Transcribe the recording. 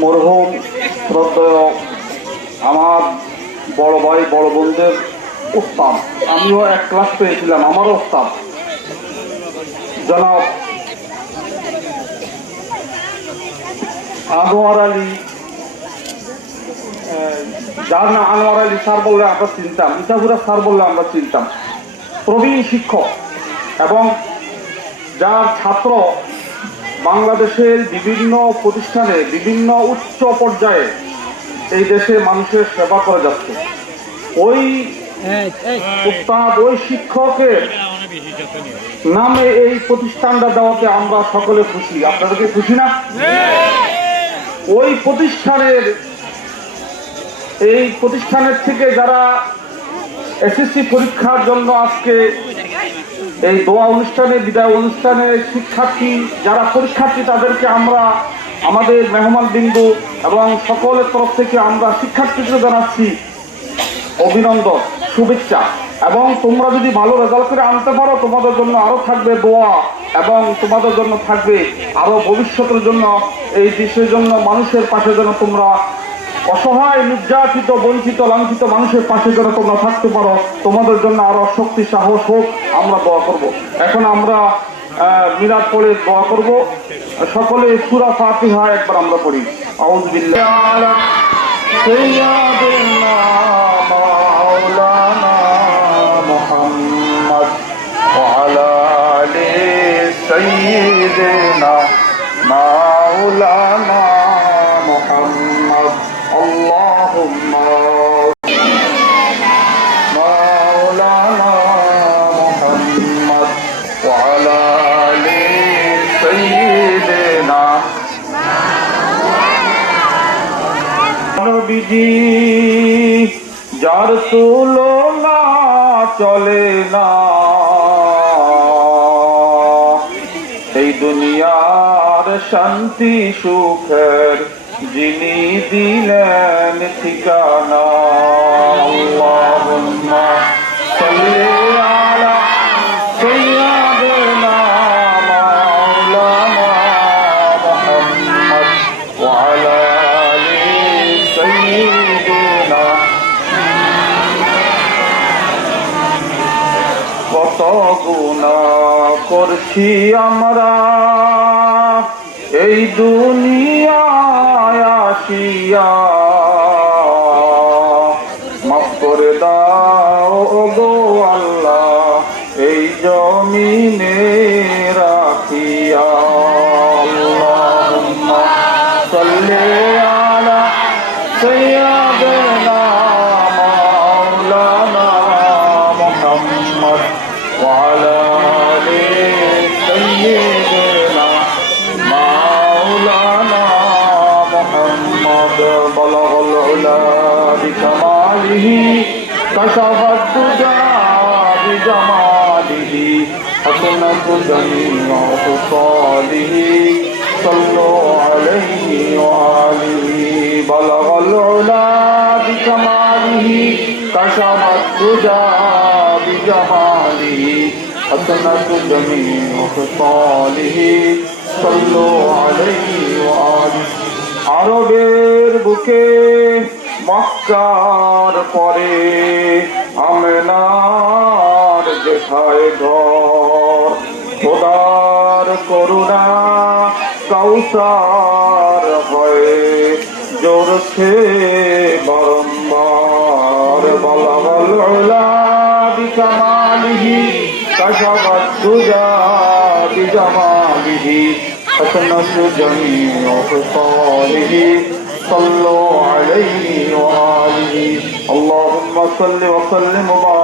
মরহুম শ্রদ্ধেয় আমার বড় ভাই বড় বোনদের উস্তাদ, আমিও এক ক্লাস পেয়েছিলাম, আমারও উস্তাদ জনাব আনোয়ার আলী, যার নাম আনোয়ার আলী স্যার বললে আমরা চিনতাম, ইটাগুড়া স্যার বললে আমরা চিনতাম, প্রবীণ শিক্ষক এবং যার ছাত্র বাংলাদেশের বিভিন্ন প্রতিষ্ঠানে বিভিন্ন উচ্চ পর্যায়ে এই দেশে মানুষের সেবা করে যাচ্ছে। ওই উস্তাদ, ওই শিক্ষকের নামে এই প্রতিষ্ঠানটা দেওয়াতে আমরা সকলে খুশি। আপনাদেরকে খুশি না? ওই প্রতিষ্ঠানের থেকে যারা এসএসসি পরীক্ষার জন্য আজকে এই দোয়া অনুষ্ঠানে, বিদায় অনুষ্ঠানে শিক্ষার্থী যারা পরীক্ষার্থী তাদেরকে আমরা আমাদের মেহমান বিন্দু এবং সকলের তরফ থেকে আমরা শিক্ষার্থীদের জানাচ্ছি অভিনন্দন, শুভেচ্ছা। এবং তোমরা যদি ভালো রেজাল্ট করে আনতে পারো তোমাদের জন্য আরো থাকবে দোয়া এবং তোমাদের জন্য থাকবে আরো ভবিষ্যতের জন্য এই দেশের জন্য মানুষের পাশে যেন তোমরা অসহায়, নির্যাতিত, বঞ্চিত, লাঞ্ছিত মানুষের পাশে যেন তোমরা থাকতে পারো, তোমাদের জন্য আরো শক্তি সাহস হোক, আমরা দোয়া করব। এখন আমরা মিলাদ পড়ে দোয়া করব। সকলে সূরা ফাতিহা একবার আমরা পড়ি। আউযু বিল্লাহি সাইয়্যিদিনা মাওলানা মুহাম্মদ ওয়া আলা আলি সাইয়্যিদিনা মাওলানা মুহাম্মদ اللهم مولانا محمد وعلى آل سيدنا নবীজি যার তুলনা চলে না এই দুনিয়ার শান্তি সুখের যিনি দিলেন ঠিকানা। আল্লাহুম্মা সাল্লি আলা সাইয়্যিদিনা মাওলানা মুহাম্মদ ওয়া আলা আলি সাইয়্যিদিনা। কত গুনাহ করছি আমরা এই দুনিয়ায় আসিয়া, মাফ করে দাও গো আল্লাহ এই জমিনে রাখিয়া। আল্লাহুম্মা সাল্লি আলা সাইয়্যিদিনা মাওলানা মুহাম্মদ ওয়া আলা আলি সাইয়্যিদিনা مولانا محمد بلغ العلا بكماله كشف الدجى بجماله حسنت جميع خصاله صلوا عليه وآله بلغ العلا بكماله كشف الدجى بجماله حسنت جميع خصاله صلوا عليه وآله। আরবের বুকে মক্কার পরে আমেনার যেথায় ঘর, খোদার করুণা কাউসার হয়ে জোরছে বারম্বার। বলাগল উলা বিকামালিহি কাশাফাত দুজা বিজামালিহি حسنت جميع خصاله صلوا عليه وآله اللهم صل وسلم وبارك